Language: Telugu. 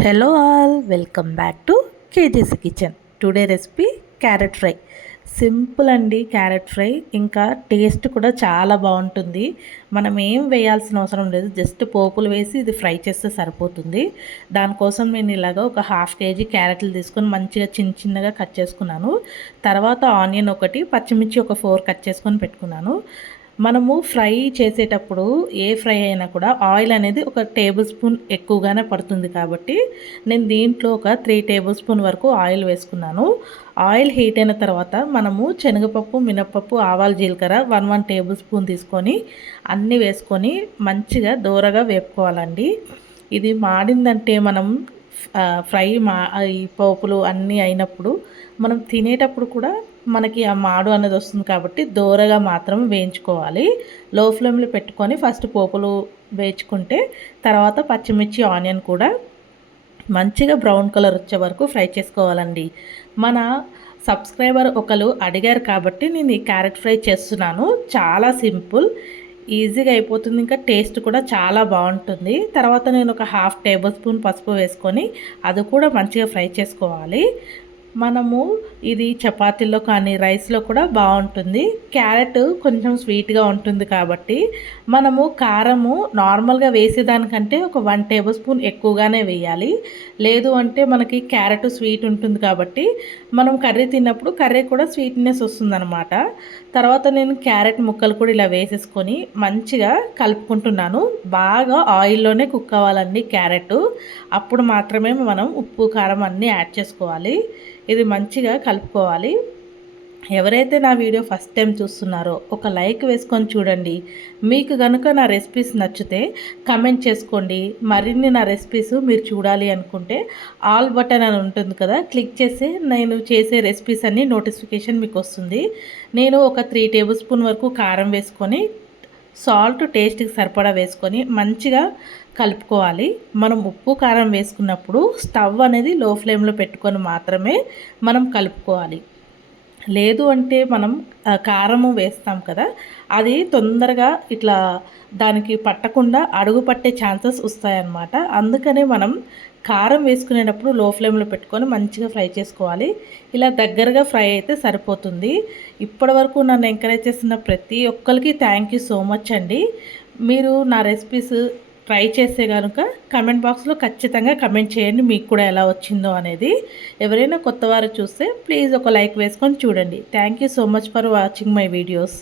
Hello all welcome back to KGC kitchen today recipe carrot fry simple అండి క్యారెట్ ఫ్రై ఇంకా టేస్ట్ కూడా చాలా బాగుంటుంది. మనం ఏం వేయాల్సిన అవసరం లేదు జస్ట్ పోపులు వేసి ఇది ఫ్రై చేస్తే సరిపోతుంది. దానికోసం నేను ఇలాగ ఒక హాఫ్ కేజీ క్యారెట్లు తీసుకొని మంచిగా చిన్న చిన్నగా కట్ చేసుకున్నాను. తర్వాత ఆనియన్ ఒకటి పచ్చిమిర్చి ఒక ఫోర్ కట్ చేసుకొని పెట్టుకున్నాను. మనము ఫ్రై చేసేటప్పుడు ఏ ఫ్రై అయినా కూడా ఆయిల్ అనేది ఒక టేబుల్ స్పూన్ ఎక్కువగానే పడుతుంది కాబట్టి నేను దీంట్లో ఒక త్రీ టేబుల్ స్పూన్ వరకు ఆయిల్ వేసుకున్నాను. ఆయిల్ హీట్ అయిన తర్వాత మనము శనగపప్పు మినప్పప్పు ఆవాలు జీలకర్ర వన్ వన్ టేబుల్ స్పూన్ తీసుకొని అన్నీ వేసుకొని మంచిగా దూరగా వేపుకోవాలండి. ఇది మాడిందంటే మనం ఫ్రై మా ఈ పోపులు అన్నీ అయినప్పుడు మనం తినేటప్పుడు కూడా మనకి ఆ మాడు అనేది వస్తుంది కాబట్టి దోరగా మాత్రం వేయించుకోవాలి. లో ఫ్లేమ్లో పెట్టుకొని ఫస్ట్ పోపులు వేయించుకుంటే తర్వాత పచ్చిమిర్చి ఆనియన్ కూడా మంచిగా బ్రౌన్ కలర్ వచ్చే వరకు ఫ్రై చేసుకోవాలండి. మన సబ్స్క్రైబర్ ఒకరు అడిగారు కాబట్టి నేను ఈ క్యారెట్ ఫ్రై చేస్తున్నాను. చాలా సింపుల్. ఈజీగా అయిపోతుంది. ఇంకా టేస్ట్ కూడా చాలా బాగుంటుంది. తర్వాత నేను ఒక హాఫ్ టేబుల్ స్పూన్ పసుపు వేసుకొని అది కూడా మంచిగా ఫ్రై చేసుకోవాలి. మనము ఇది చపాతీలో కానీ రైస్లో కూడా బాగుంటుంది. క్యారెట్ కొంచెం స్వీట్గా ఉంటుంది కాబట్టి మనము కారము నార్మల్గా వేసేదానికంటే ఒక వన్ టేబుల్ స్పూన్ ఎక్కువగానే వేయాలి. లేదు అంటే మనకి క్యారెట్ స్వీట్ ఉంటుంది కాబట్టి మనం కర్రీ తిన్నప్పుడు కర్రీ కూడా స్వీట్నెస్ వస్తుందన్నమాట. తర్వాత నేను క్యారెట్ ముక్కలు కూడా ఇలా వేసేసుకొని మంచిగా కలుపుకుంటున్నాను. బాగా ఆయిల్లోనే కుక్ అవ్వాలండి క్యారెట్. అప్పుడు మాత్రమే మనం ఉప్పు కారం అన్నీ యాడ్ చేసుకోవాలి. ఇది మంచిగా కలుపుకోవాలి. ఎవరైతే నా వీడియో ఫస్ట్ టైం చూస్తున్నారో ఒక లైక్ వేసుకొని చూడండి. మీకు కనుక నా రెసిపీస్ నచ్చితే కమెంట్ చేసుకోండి. మరిన్ని నా రెసిపీస్ మీరు చూడాలి అనుకుంటే ఆల్ బటన్ అని ఉంటుంది కదా క్లిక్ చేసి నేను చేసే రెసిపీస్ అన్నీ నోటిఫికేషన్ మీకు వస్తుంది. నేను ఒక త్రీ టేబుల్ స్పూన్ వరకు కారం వేసుకొని సాల్ట్ టేస్ట్కి సరిపడా వేసుకొని మంచిగా కలుపుకోవాలి. మనం ఉప్పు కారం వేసుకున్నప్పుడు స్టవ్ అనేది లో ఫ్లేమ్లో పెట్టుకొని మాత్రమే మనం కలుపుకోవాలి. లేదు అంటే మనం కారము వేస్తాం కదా అది తొందరగా ఇట్లా దానికి పట్టకుండా అడుగు పట్టే ఛాన్సెస్ వస్తాయన్నమాట. అందుకనే మనం కారం వేసుకునేటప్పుడు లో ఫ్లేమ్లో పెట్టుకొని మంచిగా ఫ్రై చేసుకోవాలి. ఇలా దగ్గరగా ఫ్రై అయితే సరిపోతుంది. ఇప్పటి వరకు నన్ను ఎంకరేజ్ చేస్తున్న ప్రతి ఒక్కరికి థ్యాంక్ యూ సో మచ్ అండి. మీరు నా రెసిపీస్ ట్రై చేస్తే కనుక కమెంట్ బాక్స్లో ఖచ్చితంగా కమెంట్ చేయండి. మీకు కూడా ఎలా వచ్చిందో అనేది. ఎవరైనా కొత్తవారు చూస్తే ప్లీజ్ ఒక లైక్ వేసుకొని చూడండి. Thank you so much for watching my videos